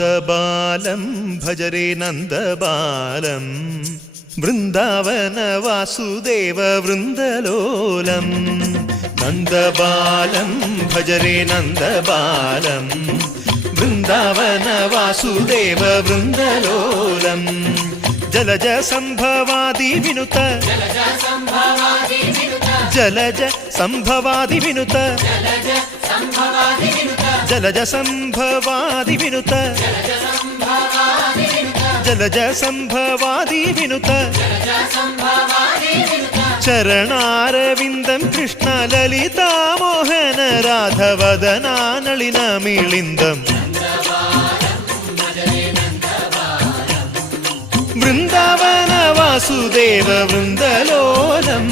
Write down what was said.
നന്ദബാലം ഭജരേ നന്ദബാലം Vrindavana Vasudeva വൃന്ദലോലം നന്ദബാലം ഭജരേ നന്ദബാലം Vrindavana Vasudeva വൃന്ദലോലം Jalaja സംഭവാദി വിനുത Jalaja സംഭവാദി വിനുത Jalaja സംഭവാദി വിനുത Jalaja സംഭവാദി വിനുത ചരണാരവിന്ദം Krishna Lalita Mohana രാധവദനാനളിന മിളിന്ദം Vrindavana Vasudeva വൃന്ദലോലം